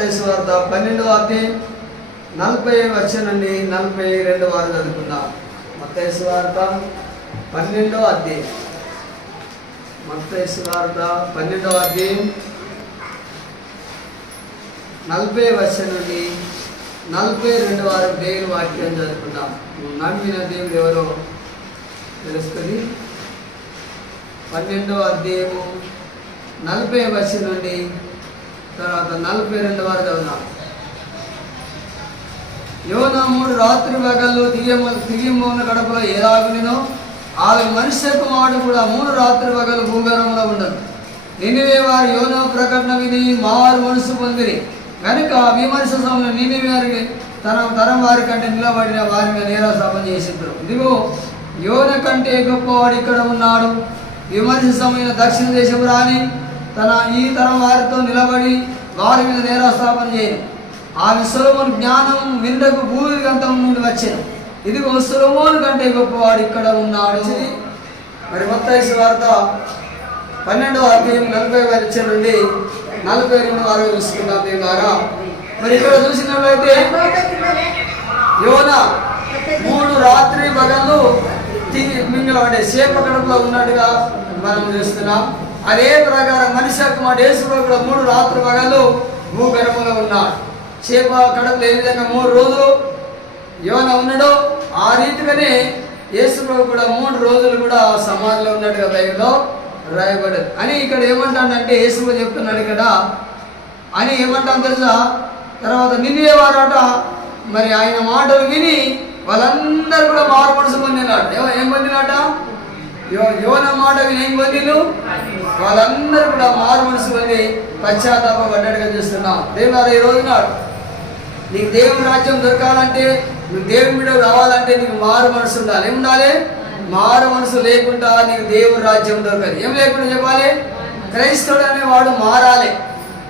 మత్తయి సువార్త 12వ అధ్యాయం 40 వచనం నుండి 42 వరకు చదువుకుందాం. మత్తయి సువార్త 12వ అధ్యాయం, మత్తయి సువార్త 12వ అధ్యాయం 40 వచనం నుండి 42 వరకు దేవుని వాక్యం చదువుకుందాం. నమ్మిన దేవుడు ఎవరో తెలుస్తుంది. 12వ అధ్యాయము 40 వచనం నుండి తర్వాత 42 వరకు చదువుదాం. యోనా 3 రాత్రి పగళ్ళు దివ్యమౌన గడపలో ఎలాగునో ఆమె మనుష్య కుమారుడు కూడా 3 రాత్రి పగలు భూగర్భంలో ఉండదు. నినివే వారు యోనా ప్రకటన విని మారు మనసు పొందిరి కనుక విమర్శ సమయంలో నినివే వారికి తరం వారి కంటే నిలబడిన వారి మీద నేరాసాపం చేసిండ్రు. ఇదిగో యోన కంటే గొప్పవాడు ఇక్కడ ఉన్నాడు. విమర్శ సమయంలో దక్షిణ దేశం రాని ఈ తరం వారితో నిలబడి వారి మీద నేరాస్థాపన చేయను. ఆమె సొలొమోను జ్ఞానం విండకు భూదిగంతం నుండి వచ్చాను. ఇదిగో సొలొమోను కంటే గొప్పవాడు ఇక్కడ ఉన్నాడు. మరి మత్తయి సువార్త 12వ అధ్యాయం 40 వచనం నుండి 42 వరకు చూసుకుంటాం దేవులారా. మరి ఇక్కడ చూసినట్లయితే యోనా 3 రాత్రి పగళ్ళు మింగలబడే చేప కడుపులో ఉన్నట్టుగా మనం చూస్తున్నాం. అదే ప్రకారం మనిషి కుమారుడు యేసు కూడా 3 రాత్రి పగళ్ళు భూగర్భంలో ఉన్నాడు. చేప కడుపులో ఏ విధంగా 3 రోజులు యోనా ఉన్నాడో ఆ రీతిగానే యేసు కూడా 3 రోజులు కూడా సమాధిలో ఉన్నట్టుగా బైబిల్లో రాయబడదు అని ఇక్కడ ఏమంటాడంటే యేసు చెప్తున్నాడు ఇక్కడ అని ఏమంటాను తెలుసా. తర్వాత నినివేవారట మరి ఆయన మాటలు విని వాళ్ళందరూ కూడా మారు మనసు పొందినాడు. ఏం పొందినాట? యోనా మాట విని ఏం పొందిను? వాళ్ళందరూ కూడా మారు మనసు పొంది పశ్చాత్తాపడ్డట్టుగా చూస్తున్నాం. దేవుడు ఈ రోజు నాడు నీకు దేవుని రాజ్యం దొరకాలంటే, నువ్వు దేవుని బిడ్డ రావాలంటే నీకు మారు మనసు ఉండాలి. ఏం ఉండాలి? మారు మనసు లేకుండా నీకు దేవుని రాజ్యం దొరకదు. ఏం లేకుండా చెప్పాలి? క్రైస్తవుడు అనేవాడు మారాలి.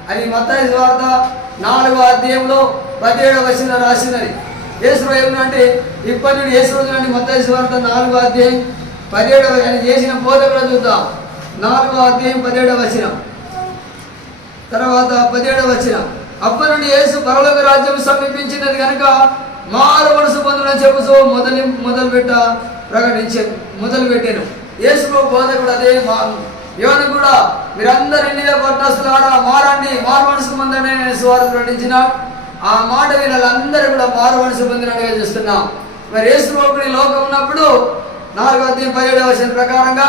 అది మత్తయి సువార్త 4వ అధ్యాయంలో 17వ వచనం రాసినది. యేసు ఏమంటే ఇప్పటి నుండి యేసు రోజు నుండి మత్తయి సువార్త 4వ అధ్యాయం 17వ ఆయన చేసిన బోధ కూడా చూద్దాం. 4వ అధ్యాయం 17వ వచనం తర్వాత 17వ వచనం. అప్పటి నుండి యేసు పరలోక రాజ్యం సమీపించినది కనుక మారు మనసు పొందులని చెప్పుతూ మొదలుపెట్టాను. యేసు బోధ కూడా అదే. యోన కూడా మీరందరూ ఇండియా పట్టణస్తులారా మారండి, మారు మనసు పొందండి సువార్త ప్రకటించిన ఆ మాట వీళ్ళందరూ కూడా మారు మనసు పొందినట్టుగా చూస్తున్నాం. మరి యేసు ఈ లోకం ఉన్నప్పుడు 4వ అధ్యాయం 17వ వచనం ప్రకారంగా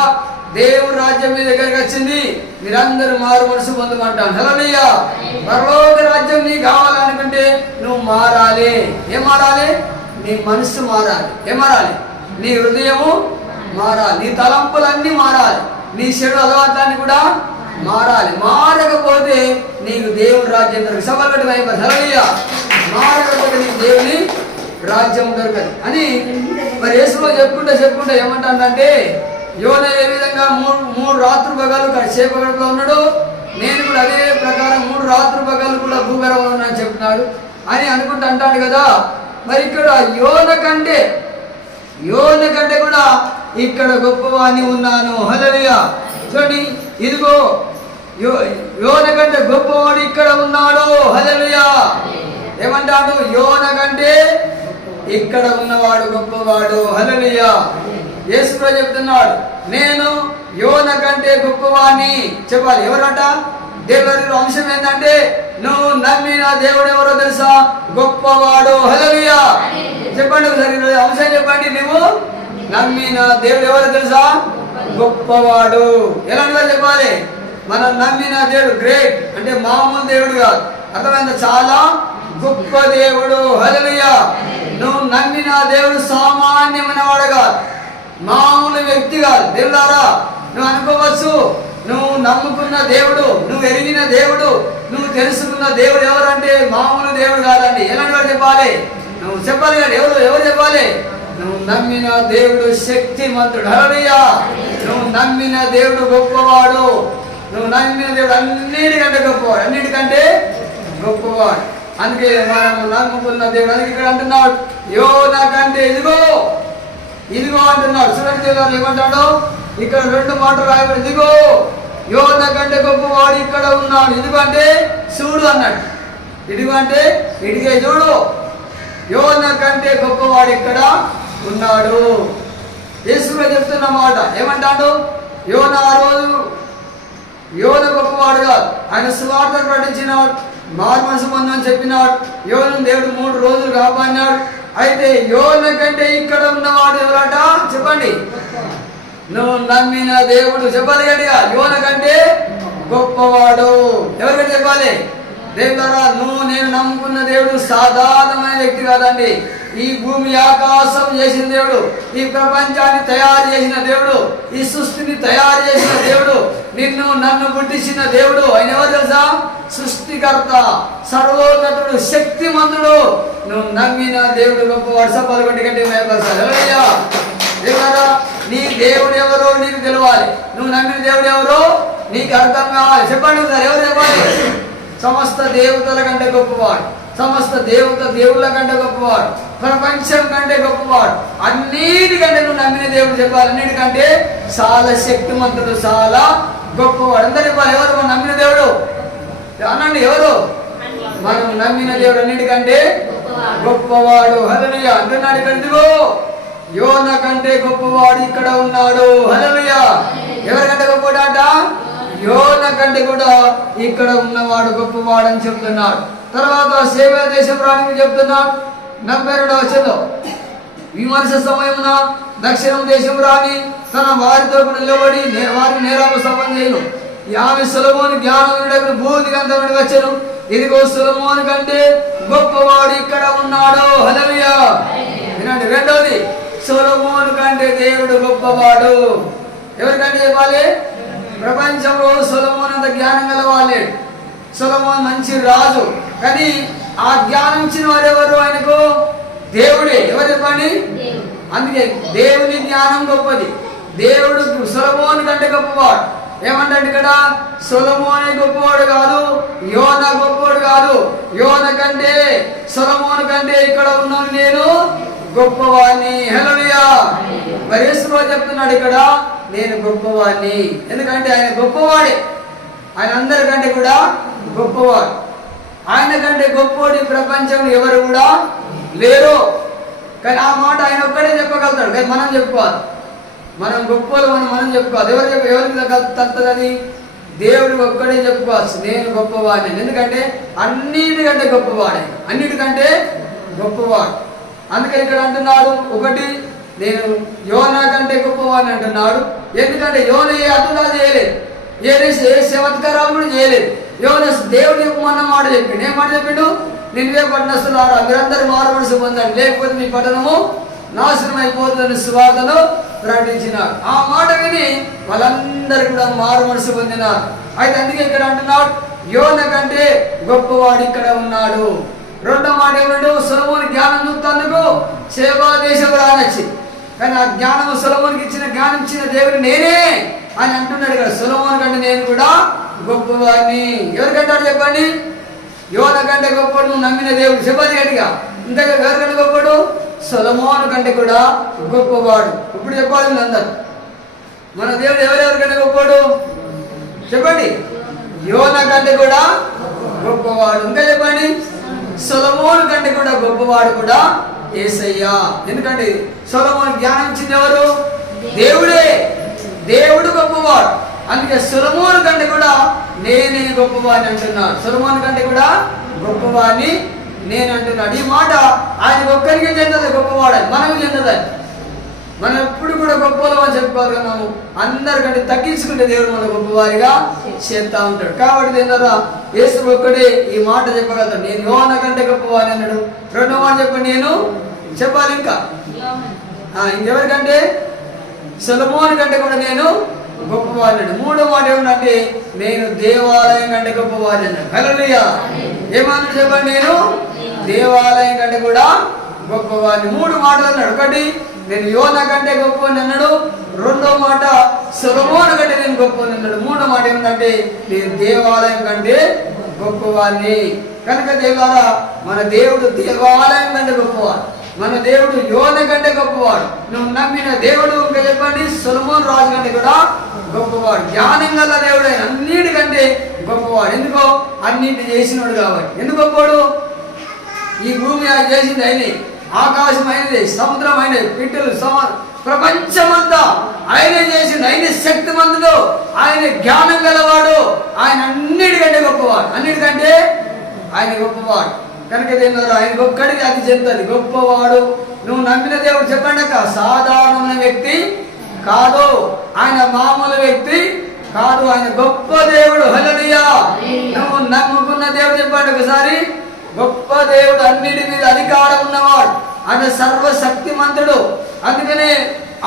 దేవుని రాజ్యం మీ దగ్గరికి వచ్చింది, మీరందరూ మారు మనసు పొందమంటాను. హల్లెలూయా. పరలోక రాజ్యం నీకు కావాలనుకుంటే నువ్వు మారాలి. ఏం మారాలి? నీ మనసు మారాలి. ఏం మారాలి? నీ హృదయము మారాలి, నీ తలంపులన్నీ మారాలి, నీ చెడు అలవాట్లన్నీ కూడా మారాలి. మారకపోతే నీకు దేవుని రాజ్యం దొరకదు. సభలు వైపు హల్లెలూయా. మారకపోతే నీకు దేవుని రాజ్యం దొరకదు అని మరి యేసులో చెప్పుకుంటే ఏమంటాడంటే యోన ఏ విధంగా 3 రాత్రి పగలు చేప గడుపులో ఉన్నాడు, నేను కూడా అదే ప్రకారం 3 రాత్రి పగలు కూడా భూగర్భంలో ఉన్నాను చెప్తున్నాడు అని అనుకుంటూ అంటాడు కదా. మరి ఇక్కడ యోన కంటే కూడా ఇక్కడ గొప్పవాణ్ణి ఉన్నాను. హల్లెలూయా. చూడండి, ఇదిగో యోన కంటే గొప్పవాడు ఇక్కడ ఉన్నాడు. హల్లెలూయా. ఏమంటాడు? యోన కంటే ఇక్కడ ఉన్నవాడు గొప్పవాడు. హల్లెలూయా. యేసు చెప్తున్నాడు, నేను యోన కంటే గొప్పవాణ్ణి చెప్పాలి. ఎవరట? దేవుడి అంశం ఏంటంటే నువ్వు నమ్మిన దేవుడు ఎవరో తెలుసా? గొప్పవాడు. హల్లెలూయా. చెప్పండి ఒకసారి అంశం చెప్పండి. నువ్వు నమ్మిన దేవుడు ఎవరో తెలుసా? గొప్పవాడు. ఎలా చెప్పాలి? మనం నమ్మిన దేవుడు గ్రేట్ అంటే మామూలు దేవుడు కాదు, అర్థమైందా? చాలా గొప్ప దేవుడు. హల్లెలూయా. నువ్వు నమ్మిన దేవుడు సామాన్యమైన వాడు కాదు, మామూలు వ్యక్తి కాదు. దేవుడారా, నువ్వు అనుకోవచ్చు నువ్వు నమ్ముకున్న దేవుడు, నువ్వు ఎరిగిన దేవుడు, నువ్వు తెలుసుకున్న దేవుడు ఎవరంటే మామూలు దేవుడు కాదండి. ఎలాంటి వాడు చెప్పాలి? నువ్వు చెప్పాలి కదా. ఎవరు చెప్పాలి? నువ్వు నమ్మిన దేవుడు శక్తిమంతుడు. హల్లెలూయా. నువ్వు నమ్మిన దేవుడు గొప్పవాడు. నువ్వు నమ్మిన దేవుడు అన్నిటికంటే గొప్పవాడు. అందుకే మనం నమ్ముకున్న దేవుడు. అందుకే ఇక్కడ అంటున్నాడు యోన కంటే ఇదిగో అంటున్నాడు. చూడండి దేవుడు ఏమంటాడు ఇక్కడ 2 మాటలు రాయబడి, ఇదిగో యోన కంటే గొప్పవాడు ఇక్కడ ఉన్నాడు. ఎందుకంటే చూడు అన్నాడు. ఇదిగో అంటే ఇదిగే చూడు, యోన కంటే గొప్పవాడు ఇక్కడ ఉన్నాడు. యేసుగా చెప్తున్న మాట ఏమంటాడు? యోన ఆ రోజు యోన గొప్పవాడు కాదు, ఆయన సువార్త ప్రకటించినాడు, మారు మనసు పొందని చెప్పినాడు. యోనను దేవుడు 3 రోజులు కాపాడినాడు. అయితే యోన కంటే ఇక్కడ ఉన్నవాడు ఎవరట చెప్పండి? నువ్వు నమ్మిన దేవుడు. చెప్పాలి గట్టిగా, యోన కంటే గొప్పవాడు. ఎవరికంటే చెప్పాలి? దేవుడారా, నేను నమ్ముకున్న దేవుడు సాధారణమైన వ్యక్తి కాదండి. ఈ భూమి ఆకాశం చేసిన దేవుడు, ఈ ప్రపంచాన్ని తయారు చేసిన దేవుడు, ఈ సృష్టిని తయారు చేసిన దేవుడు, నిన్ను నన్ను పుట్టించిన దేవుడు. ఆయన ఎవరు తెలుసా? సృష్టికర్త, సర్వోన్నతుడు, శక్తిమంతుడు. నువ్వు నమ్మిన దేవుడు గొప్పవాడు. సభలు కొట్టి గట్టి దేవుడారా, నీ దేవుడు ఎవరో నీకు తెలవాలి. నువ్వు నమ్మిన దేవుడు ఎవరో నీకు అర్థం కావాలి. చెప్పండి సార్, ఎవరు చెప్పాలి? సమస్త దేవతల కంటే గొప్పవాడు, సమస్త దేవుళ్ళ కంటే గొప్పవాడు, ప్రపంచం కంటే గొప్పవాడు, అన్నిటికంటే నువ్వు నమ్మిన దేవుడు చెప్పాలి. అన్నిటికంటే చాలా శక్తిమంతుడు, చాలా గొప్పవాడు. అందరూ చెప్పాలి. ఎవరు మనం నమ్మిన దేవుడు? అనండి, ఎవరు? మనం నమ్మిన దేవుడు అన్నిటికంటే గొప్పవాడు. హల్లెలూయా అంటున్నాడు. ఇక్కడ ఇదిగో యోన కంటే గొప్పవాడు ఇక్కడ ఉన్నాడు. హల్లెలూయా. ఎవరికంటే గొప్పవాడట? యోన కంటే కూడా ఇక్కడ ఉన్నవాడు గొప్పవాడు అని చెప్తున్నాడు. తర్వాత సేవ దేశం రాని చెప్తున్నాడు. 42వ వచనంలో, విమర్శ సమయమున దక్షిణం దేశం రాని తన వారితో నిలబడి వారిని నేరాపసమం చేయను. ఆమె సొలొమోను జ్ఞానమునకు బూదిగంధమును వచ్చెను. ఇదిగో సొలొమోను కంటే గొప్పవాడు ఇక్కడ ఉన్నాడు. హల్లెలూయా. వినండి, రెండోది, సొలొమోను కంటే దేవుడు గొప్పవాడు. ఎవరికంటే చెప్పాలి? ప్రపంచంలో సొలొమోను అంత జ్ఞానం గలవాలేడు. సొలొమోను మంచి రాజు, కానీ ఆ జ్ఞానం ఇచ్చిన వారెవరు? ఆయనకు దేవుడే. ఎవరు చెప్పండి? అందుకే దేవుని జ్ఞానం గొప్పది. దేవుడు సొలొమోను కంటే గొప్పవాడు. ఏమంటాడు ఇక్కడ? సొలొమోనే గొప్పవాడు కాదు, యోన గొప్పవాడు కాదు. యోన కంటే, సొలొమోను కంటే ఇక్కడ ఉన్నాను నేను గొప్పవాణ్ణి. హల్లెలూయా. మరి యేసు చెప్తున్నాడు ఇక్కడ, నేను గొప్పవాణ్ణి. ఎందుకంటే ఆయన గొప్పవాడే, ఆయన అందరికంటే కూడా గొప్పవాడు. ఆయన కంటే గొప్పవాడు ఈ ప్రపంచంలో ఎవరు కూడా లేరు. కానీ ఆ మాట ఆయన ఒక్కడే చెప్పగలుగుతాడు, కానీ మనం చెప్పుకోవాలి. మనం గొప్పలు మనం చెప్పుకోవాలి. ఎవరికి తగ్గుతుంది? దేవుడు ఒక్కడే చెప్పుకోవచ్చు, నేను గొప్పవాడిని. ఎందుకంటే అన్నిటికంటే గొప్పవాడే, అన్నిటికంటే గొప్పవాడు. అందుకని ఇక్కడ అంటున్నాడు, ఒకటి, నేను యోన కంటే గొప్పవాడిని అంటున్నాడు. ఎందుకంటే యోన ఏ అద్భుతాలు చేయలేదు, ఏ చమత్కారాలు కూడా చేయలేదు. యోన దేవుడు చెప్పమన్న మాట చెప్పిండు. ఏం మాట చెప్పిండు? నిన్వే పట్టణస్తులారా, మీరందరూ మారు మనసు పొందండి, లేకపోతే మీ పట్టణము నాశనం అయిపోతుందని సువార్తను ప్రకటించినాడు. ఆ మాట విని వాళ్ళందరూ కూడా మారు మనసు పొందినారు. అయితే అందుకే ఇక్కడ అంటున్నాడు, యోన కంటే గొప్పవాడు ఇక్కడ ఉన్నాడు. రెండో మాట ఏమంటే, సొలొమోను జ్ఞానం చూస్తందుకు సేవా దేశం రానొచ్చి, కానీ ఆ జ్ఞానం సొలొమోనుకి ఇచ్చిన జ్ఞానం ఇచ్చిన దేవుడు నేనే అని అంటున్నాడు కదా. సొలొమోను కంటే నేను కూడా గొప్పవాడిని. ఎవరికంటాడు చెప్పండి? యోన కంటే గొప్పడు నువ్వు నమ్మిన దేవుడు. చెప్పాలి గట్టిగా. ఇంతగా ఎవరికంటే గొప్పడు? సొలొమోను కంటే కూడా గొప్పవాడు. ఇప్పుడు చెప్పాలి అందరు, మన దేవుడు ఎవరెవరికంటే గొప్పవాడు చెప్పండి? యోన కంటే కూడా గొప్పవాడు. ఇంకా చెప్పండి, సొలొమోను కంటే కూడా గొప్పవాడు కూడా యేసయ్యా. ఎందుకంటే సొలొమోను జ్ఞానం ఇచ్చింది ఎవరు? దేవుడే. దేవుడు గొప్పవాడు. అందుకే సొలొమోను కంటే కూడా నేనే గొప్పవాడిని అంటున్నాడు. సొలొమోను కంటే కూడా గొప్పవాడిని నేను అంటున్నాడు. ఈ మాట ఆయన ఒక్కరికి చెందదు గొప్పవాడని, మనకు చెందదని. మనం ఎప్పుడు కూడా గొప్పలో అని చెప్పుకోవాలి. మనం అందరికంటే తగ్గించుకుంటే దేవుడు మన గొప్పవారిగా చేస్తా ఉంటాడు. కాబట్టి ఏంటరా, యేసు ఒక్కడే ఈ మాట చెప్పగలుగుతాడు, నేను యోన కంటే గొప్పవాడిని అన్నాడు. రెండో మాట చెప్పండి, నేను చెప్పాలి ఇంకా ఇంకెవరికంటే సొలొమోను కంటే కూడా నేను గొప్పవాడిని అన్నాడు. మూడో మాట ఏమంటే, నేను దేవాలయం కంటే గొప్పవాడిని అన్నాడు. హల్లెలూయా. ఏమన్నాడు చెప్పండి? నేను దేవాలయం కంటే కూడా గొప్పవాడిని. 3 మాటలు అన్నాడు. ఒకటి, నేను యోన కంటే గొప్పవాడిని అన్నాడు. రెండో మాట, సొలొమోను కంటే నేను గొప్పవాడిని అన్నాడు. మూడో మాట ఏమిటంటే, నేను దేవాలయం కంటే గొప్పవాడిని. కనుక దేవులారా, మన దేవుడు దేవాలయం కంటే గొప్పవాడు, మన దేవుడు యోన కంటే గొప్పవాడు. నువ్వు నమ్మిన దేవుడు ఇంకా చెప్పండి, సొలొమోను రాజు కంటే కూడా గొప్పవాడు. జ్ఞానం గల దేవుడు, అన్నిటికంటే గొప్పవాడు. ఎందుకో అన్నింటి చేసినవాడు కాబట్టి. ఎందుకు గొప్పవాడు? ఈ భూమి ఆయన చేసింది ఆయనే, ఆకాశం అయినది, సముద్రం అయినది, పిట్టలు ప్రపంచమంతా ఆయనే చేసింది. ఆయన శక్తిమంతుడు, ఆయన జ్ఞానం గలవాడు, ఆయన అన్నిటికంటే గొప్పవాడు. అన్నిటికంటే ఆయన గొప్పవాడు కనుక దేనివారు ఆయన ఒక్కడికి అది చెందుతుంది. గొప్పవాడు. నువ్వు నమ్మిన దేవుడు చెప్పండి అక్క, సాధారణమైన వ్యక్తి కాదు, ఆయన మామూలు వ్యక్తి కాదు, ఆయన గొప్ప దేవుడు. హల్లెలూయా. నువ్వు నమ్ముకున్న దేవుడు చెప్పండి ఒకసారి, గొప్ప దేవుడు, అన్నిటి మీద అధికారం ఉన్నవాడు, ఆయన సర్వశక్తిమంతుడు. అందుకనే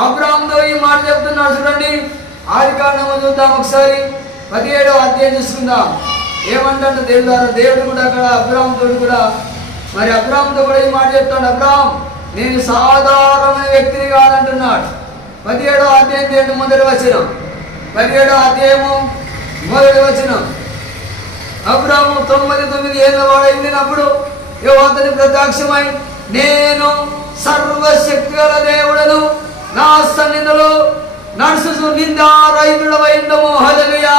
అబ్రాహాముతో ఈ మాట చెప్తున్నాడు. చూడండి, ఆదికాండము చూద్దాం ఒకసారి, 17వ అధ్యాయం చూసుకుందాం. ఏమంటాడు దేవుడు కూడా అక్కడ అబ్రాహాముతో కూడా, మరి అబ్రాహాముతో కూడా ఈ మాట చెప్తాడు. అబ్రాహాం, నేను సాధారణమైన వ్యక్తిని కాదంటున్నాడు. 17వ అధ్యాయం మొదటి వచనం, 17వ అధ్యాయము మొదటి వచనం. అబ్రాహాము 99 ఏళ్ళ వాడైనప్పుడు అతని ప్రత్యక్షమై, నేను సర్వశక్తి గల దేవుడను, నా సన్నిధిలో నడుసు నిందారహితుడవైండము. హల్లెలూయా.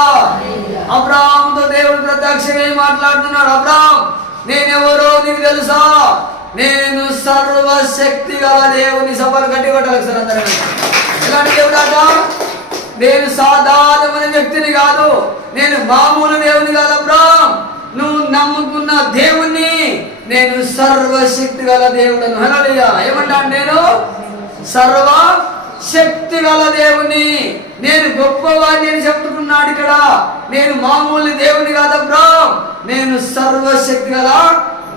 అబ్రాహాముతో దేవుడు ప్రత్యక్షంగా మాట్లాడుతున్నాడు. అబ్రాహాం, నేనెవరో నీకు తెలుసా? నేను సర్వశక్తి గల దేవుని. సభలు గట్టి కొట్టాలి సార్ అందరూ. ఎలాంటి దేవుడు అట? నేను సాధారణమైన వ్యక్తిని కాదు, నేను మామూలు దేవుని కాదు. అబ్రాహాం, నువ్వు నమ్ముకున్న దేవుణ్ణి, నేను సర్వశక్తి గల దేవుడను. హల్లెలూయా. ఏమంటాను? నేను సర్వ శక్తి గల దేవుని, నేను గొప్పవాడిని అని చెప్పుకున్నాడు ఇక్కడ. నేను మామూలు దేవుని కాదు అబ్రాహాం, నేను సర్వశక్తి గల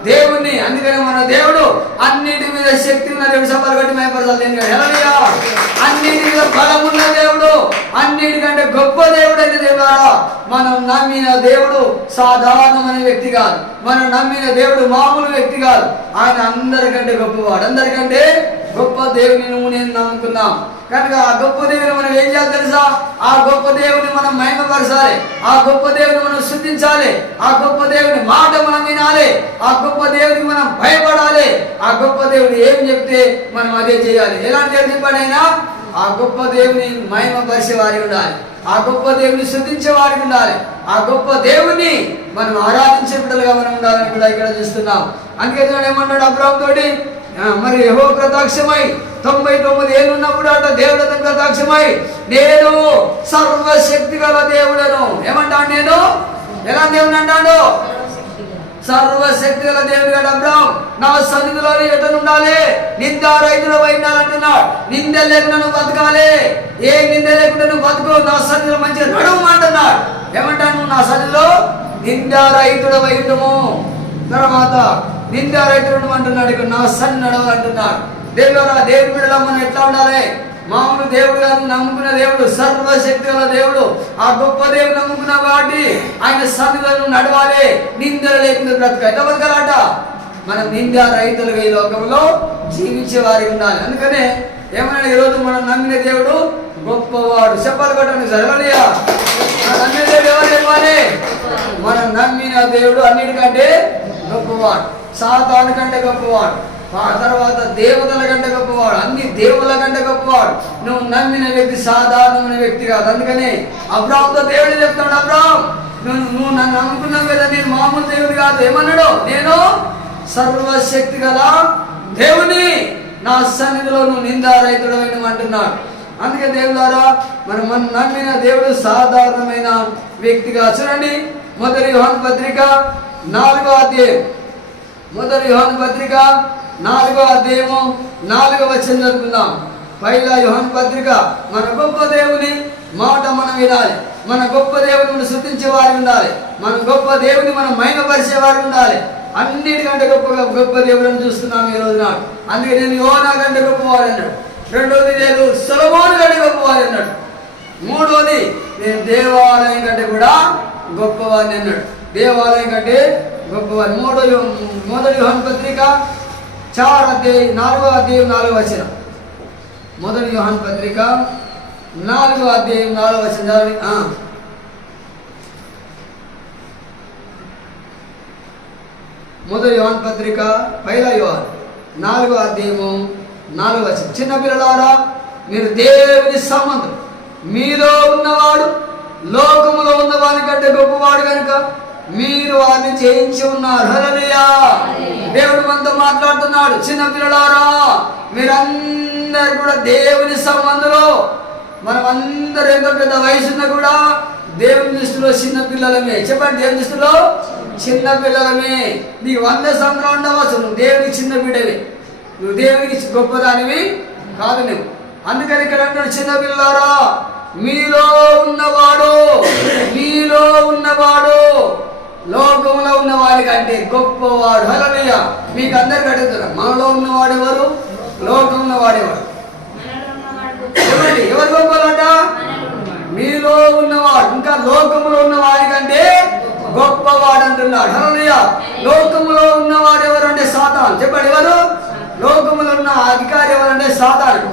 దేవుని. అందుకని మన దేవుడు అన్నిటి మీద శక్తి ఉన్న దేవుడు. సభలు కట్టి మేపరచాలి. హల్లెలూయా. అన్నిటి మీద బలం ఉన్న దేవుడు, అన్నిటికంటే గొప్ప దేవుడు అయిన దేవుడా. మనం నమ్మిన దేవుడు సాధారణమైన వ్యక్తి కాదు, మనం నమ్మిన దేవుడు మామూలు వ్యక్తి కాదు, ఆయన అందరికంటే గొప్పవాడు. అందరికంటే గొప్ప దేవుని నువ్వు నేను నమ్ముకున్నాం కనుక ఆ గొప్ప దేవుని మనం ఏం చేయాలి తెలుసా? ఆ గొప్ప దేవుని మనం మహిమపరచాలి, ఆ గొప్ప దేవుని మనం స్తుతించాలి, ఆ గొప్ప దేవుని మాట మనం వినాలి, ఆ గొప్ప దేవునికి మనం భయపడాలి. ఆ గొప్ప దేవుడు ఏం చెప్తే మనం అదే చేయాలి. ఎలాంటి దేవుడు చెప్పాడైనా ఆ గొప్ప దేవుని మహిమపరిచే వారికి ఉండాలి, ఆ గొప్ప దేవుని స్తుతించే వారికి ఉండాలి, ఆ గొప్ప దేవుని మనం ఆరాధించే బిడ్డలుగా మనం ఉండాలని కూడా ఇక్కడ చూస్తున్నాం. అందుకే ఏమన్నాడు అబ్రాహాము తోటి, మరి యెహోవా ప్రత్యక్షమై 99 ఏళ్ళు ఉన్నప్పుడు అట దేవుడు అతను ప్రత్యక్షమై, నేను సర్వశక్తి గల దేవుడను. ఏమంటాడు? నేను ఎలా దేవుని అంటాడు? సర్వశక్తి గల దేవుడు గల అబ్రాహాం, నా సన్నిధిలో ఎటనుండాలి? నిందారహితుడు ఉండాలంటున్నాడు. నింద లేకుండా నువ్వు బతకాలి, ఏ నింద లేకుండా నువ్వు బతుకు, నా సన్నిధిలో మంచిగా నడువు అంటున్నాడు. ఏమంటాను? నా సన్నిధిలో నిందారహితుడు ఉండము. తర్వాత నిందారహితుడు అంటున్నాడు, ఇక్కడ నా సన్ని నడవాలంటున్నాడు. దేవుని బిడ్డలా మనం ఎట్లా ఉండాలి? మామూలు దేవుడు గారు నమ్ముకున్న దేవుడు, సర్వశక్తి గల దేవుడు, ఆ గొప్ప దేవుడు నమ్ముకున్న వాటి ఆయన సన్నిధిలో నడవాలి, నిందలు లేకుండా బ్రతక. ఎట్లా బతకాలట? మనం నిందా రైతులుగా ఈ లోకంలో జీవించే వారి ఉండాలి. అందుకనే ఏమన్నాడు? ఈరోజు మనం నమ్మిన దేవుడు గొప్పవాడు. చెప్పాలి కొట్టండి సర్వలియా. మనం నమ్మిన దేవుడు ఎవరు చెప్పాలి? మనం నమ్మిన దేవుడు అన్నిటికంటే గొప్పవాడు, సాతాను కంటే గొప్పవాడు, ఆ తర్వాత దేవతల కంటే గొప్పవాడు, అన్ని దేవుల కంటే గొప్పవాడు. నువ్వు నమ్మిన వ్యక్తి సాధారణమైన వ్యక్తి కాదు. అందుకని అబ్రాహాముతో దేవుడు చెప్తాడు, అబ్రాహాం నువ్వు నన్ను నమ్ముకున్నావు కదా, నేను మామూలు దేవుడు కాదు. ఏమన్నాడు? నేను సర్వశక్తి గల దేవుని, నా సన్నిధిలో నువ్వు నిందారహితుడు అంటున్నాడు. అందుకే దేవులారా మనం నమ్మిన దేవుడు సాధారణమైన వ్యక్తిగా. చూడండి, మొదటి యోహాను పత్రిక 4వ అధ్యాయం, మొదటి యోహాను పత్రిక 4వ అధ్యాయము 4వ వచనం చదువుకుందాం. పైలా యోహాను పత్రిక, మన గొప్ప దేవుని మాట మనం వినాలి, మన గొప్ప దేవుని మనం స్తుతించే వారు ఉండాలి, మన గొప్ప దేవుని మనం మహిమపరిచే వారు ఉండాలి. అన్నిటికంటే గొప్ప దేవుడిని చూస్తున్నాం ఈ రోజు నాడు. అందుకే నేను యోనా కంటే గొప్పవాడు అన్నాడు. రెండోది నేను సొలొమోను కంటే గొప్పవాడు అన్నాడు. మూడోది నేను దేవాలయం కంటే కూడా గొప్పవాడిని అన్నాడు. దేవాలయం కంటే గొప్పవాడు. మొదటి యోహాను పత్రిక 4వ అధ్యాయం 4వ వచనం. మొదటి యోహాను పత్రిక 4వ అధ్యాయం 4వ వచనం. మొదటి యోహాను పత్రిక పైలా యోహాను 4వ అధ్యాయము 4వ వచనం. చిన్నపిల్లలారా, మీరు దేవుని సంబంధం, మీలో ఉన్నవాడు లోకములో ఉన్నవాని కంటే గొప్పవాడు కనుక మీరు వారిని జయించి ఉన్నారు. హల్లెలూయా. దేవుడు మనతో మాట్లాడుతున్నాడు. చిన్న పిల్లలారా, మీరందరూ కూడా దేవుని సంబంధంలో, మనం అందరూ ఎంత పెద్ద వయసున్న కూడా దేవుని దృష్టిలో చిన్న పిల్లలమే. చెప్పండి, దేవుని దృష్టిలో చిన్న పిల్లలమే. నీకు 100 సంవత్సరాలు ఉండవచ్చు, నువ్వు దేవునికి చిన్న బిడ్డవి, నువ్వు దేవునికి గొప్పదానివి కాదు నువ్వు. అందుకని ఇక్కడ అంటాడు, చిన్న పిల్లలారా, మీలో ఉన్నవాడు లోకంలో ఉన్నవాడి కంటే గొప్పవాడు. హల్లెలూయా. మీకు అందరికి అడుగుతున్నా, మనలో ఉన్నవాడు ఎవరు, లోకంలో వాడేవాడు ఎవరు గొప్పవాడట? మీలో ఉన్నవాడు, ఇంకా లోకంలో ఉన్నవాడి కంటే గొప్పవాడు అంటున్నాడు. హల్లెలూయా. లోకంలో ఉన్నవాడు ఎవరు అంటే సాతాను. చెప్పండి, ఎవరు? లోకంలో ఉన్న అధికారి ఎవరంటే సాతాను.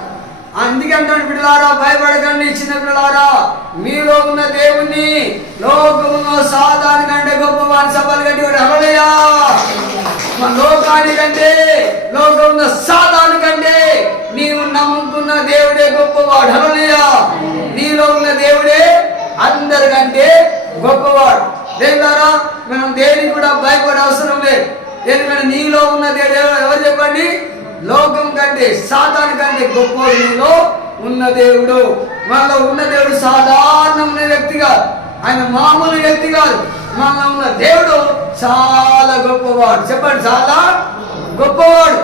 అందుకంటే బిడ్డలారా, భయపడకండి. చిన్న పిల్లలారా, మీలో ఉన్న దేవుణ్ణి లోకములో సాతాను కంటే గొప్పవాడిని సభలు కట్టి. హల్లెలూయా. మన లోకానికంటే, లోకంలో సాతాను కంటే నీవు నమ్ముకున్న దేవుడే గొప్పవాడు. హల్లెలూయా. నీలో ఉన్న దేవుడే అందరికంటే గొప్పవాడు. దేవుడారా, మనం దేనికి కూడా భయపడే అవసరం లేదు. ఎందుకంటే నీలో ఉన్న దేవుడు ఎవరు చెప్పండి? లోకం కంటే, సాతాను కంటే గొప్పవాడు నీలో ఉన్న దేవుడు. మనలో ఉన్న దేవుడు సాధారణమైన వ్యక్తి కాదు, ఆయన మామూలు వ్యక్తి కాదు. మనలో ఉన్న దేవుడు చాలా గొప్పవాడు. చెప్పండి, చాలా గొప్పవాడు.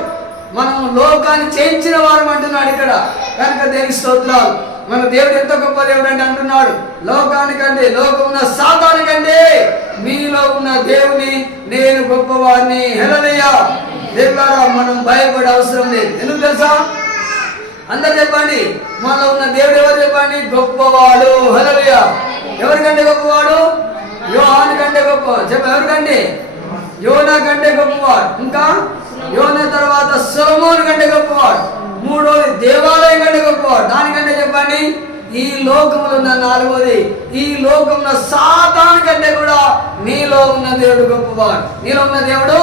మనం లోకాన్ని చేయించిన వారు అంటున్నాడు ఇక్కడ. కనుక దేవుని స్తోత్రాలు. మన దేవుడు ఎంత గొప్ప దేవుడు అంటే అంటున్నాడు, లోకానికంటే, లోకం ఉన్న సాతాను కంటే మీలో ఉన్న దేవుని నేను గొప్పవాడిని. హల్లెలూయా. దేవుడారా, మనం భయపడే అవసరం లేదు. ఎందుకు తెలుసా? అందరు చెప్పండి, మనలో ఉన్న దేవుడు ఎవరు చెప్పండి? గొప్పవాడు. హల్లెలూయా. ఎవరికంటే గొప్పవాడు? యోహాను కంటే గొప్పవాడు. ఎవరికంటే? యోనా కంటే గొప్పవాడు. ఇంకా యోనా తర్వాత సొలొమోను కంటే గొప్పవాడు. మూడోది దేవాలయం కంటే గొప్పవాడు. దానికంటే చెప్పండి, ఈ లోకంలో ఉన్న నాలుగోది, ఈ లోకంలో సాతాను కంటే కూడా నీలో ఉన్న దేవుడు గొప్పవాడు. నీలో ఉన్న దేవుడు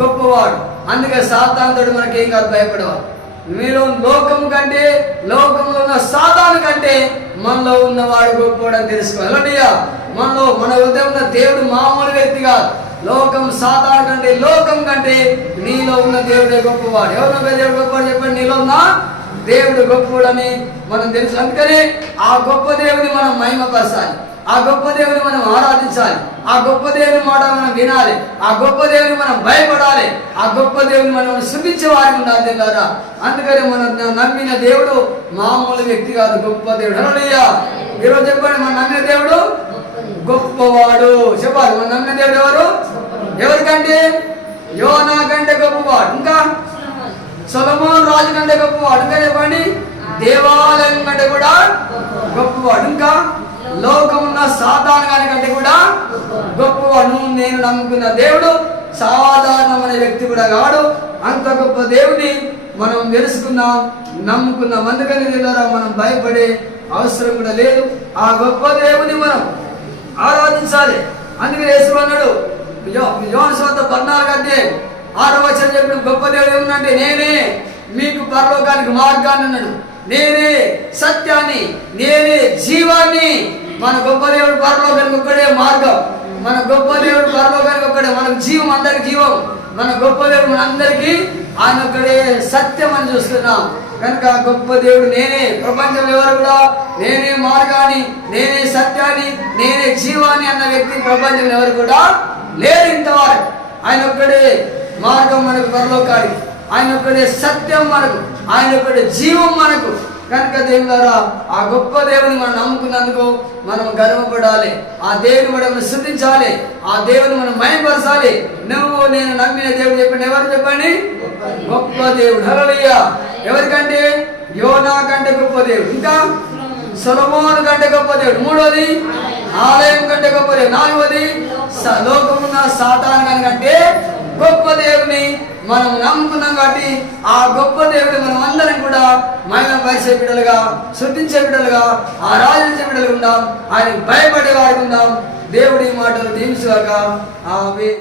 గొప్పవాడు. అందుకే సాతానుడు మనకేం కాదు, భయపడేవాడు. మీలో లోకం కంటే, లోకంలో ఉన్న సాతాను కంటే మనలో ఉన్నవాడు గొప్పవాడు అని తెలుసుకోవాలి. హల్లెలూయా. మన ఉదయం ఉన్న దేవుడు మామూలు వ్యక్తి కాదు. లోకం, సాతాను కంటే, లోకం కంటే నీలో ఉన్న దేవుడే గొప్పవాడు. ఎవరు దేవుడు గొప్పవాడు చెప్పండి? నీలో ఉన్న దేవుడు గొప్పవాడని మనం తెలుసు. అందుకని ఆ గొప్ప దేవుని మనం మహిమపరచాలి, ఆ గొప్ప దేవుని మనం ఆరాధించాలి, ఆ గొప్ప దేవుని మాట మనం వినాలి, ఆ గొప్ప దేవుని మనం భయపడాలి, ఆ గొప్ప దేవుని మనం స్తుతించే వారికి ఉండాలి దేవులారా. అందుకని మనం నమ్మిన దేవుడు మామూలు వ్యక్తి కాదు, గొప్ప దేవుడు. హల్లెలూయా. ఈరోజు చెప్పండి, మనం నమ్మిన దేవుడు గొప్పవాడు. చెప్పాలి, మనం నమ్మిన దేవుడు ఎవరు? ఎవరికంటే? యోనా కంటే గొప్పవాడు. ఇంకా సొలొమోను రాజు కంటే గొప్పవాడు. ఇంకా చెప్పండి, దేవాలయం కంటే కూడా గొప్పవాడు. ఇంకా లోకమున్న సాతాను కంటే కూడా గొప్పవాడు. నేను నమ్ముకున్న దేవుడు సాధారణమైన వ్యక్తి కూడా కాడు, అంత గొప్ప దేవుని మనం తెలుసుకున్నాం, నమ్ముకున్నాం. అందుకని ద్వారా మనం భయపడే అవసరం కూడా లేదు. ఆ గొప్ప దేవుని మనం ఆరాధించాలి. అందుకని యేసు అన్నాడు, యోహాను సువార్త 14:6 చెప్పిన గొప్ప దేవుడు ఏమన్నంటే, నేనే మీకు పరలోకానికి మార్గాన్ని అన్నాడు, నేనే సత్యాన్ని, నేనే జీవాన్ని. మన గొప్ప దేవుడు పరలోకానికి ఒక్కడే మార్గం, మన గొప్ప దేవుడు పరలోకానికి ఒక్కడే, మనకు జీవం, అందరికి జీవం. మన గొప్ప దేవుడు మనందరికీ ఆయన ఒక్కడే సత్యం అని చూస్తున్నాం. కనుక గొప్ప దేవుడు నేనే. ప్రపంచంలో ఎవరు కూడా నేనే మార్గాన్ని, నేనే సత్యాన్ని, నేనే జీవాన్ని అన్న వ్యక్తి ప్రపంచంలో ఎవరు కూడా లేరు ఇంతవరకు. ఆయన ఒక్కడే మార్గం మనకు పరలోకానికి, ఆయన ఒక్కడే సత్యం మనకు, ఆయన ఒక్కడే జీవం మనకు. కనుక దేవులారా, ఆ గొప్ప దేవుని మనం నమ్ముకున్నందుకు మనం గర్వపడాలి, ఆ దేవుని మనం స్తుతించాలి, ఆ దేవుని మనం మహిమపరచాలి. నువ్వు నేను నమ్మిన దేవుడు చెప్పండి, ఎవరు చెప్పండి? గొప్ప దేవుడు. హల్లెలూయా. ఎవరికంటే? యోనా కంటే గొప్ప దేవుడు. ఇంకా సొలొమోను కంటే గొప్ప దేవుడు. మూడోది ఆలయం కంటే గొప్ప దేవుడు. నాలుగోది లోకమున్న సాతాను కంటే గొప్ప దేవుని మనం నమ్ముకున్నాం. కాబట్టి ఆ గొప్ప దేవుడు మనం అందరం కూడా మహిమపరిచే బిడ్డలుగా, స్తుతించే బిడ్డలుగా, ఆరాధించే బిడ్డలుగా ఉందాం, ఆయన భయపడే వారికి ఉందాం. దేవుడి మాటలు దీవించుగాక. ఆమేన్.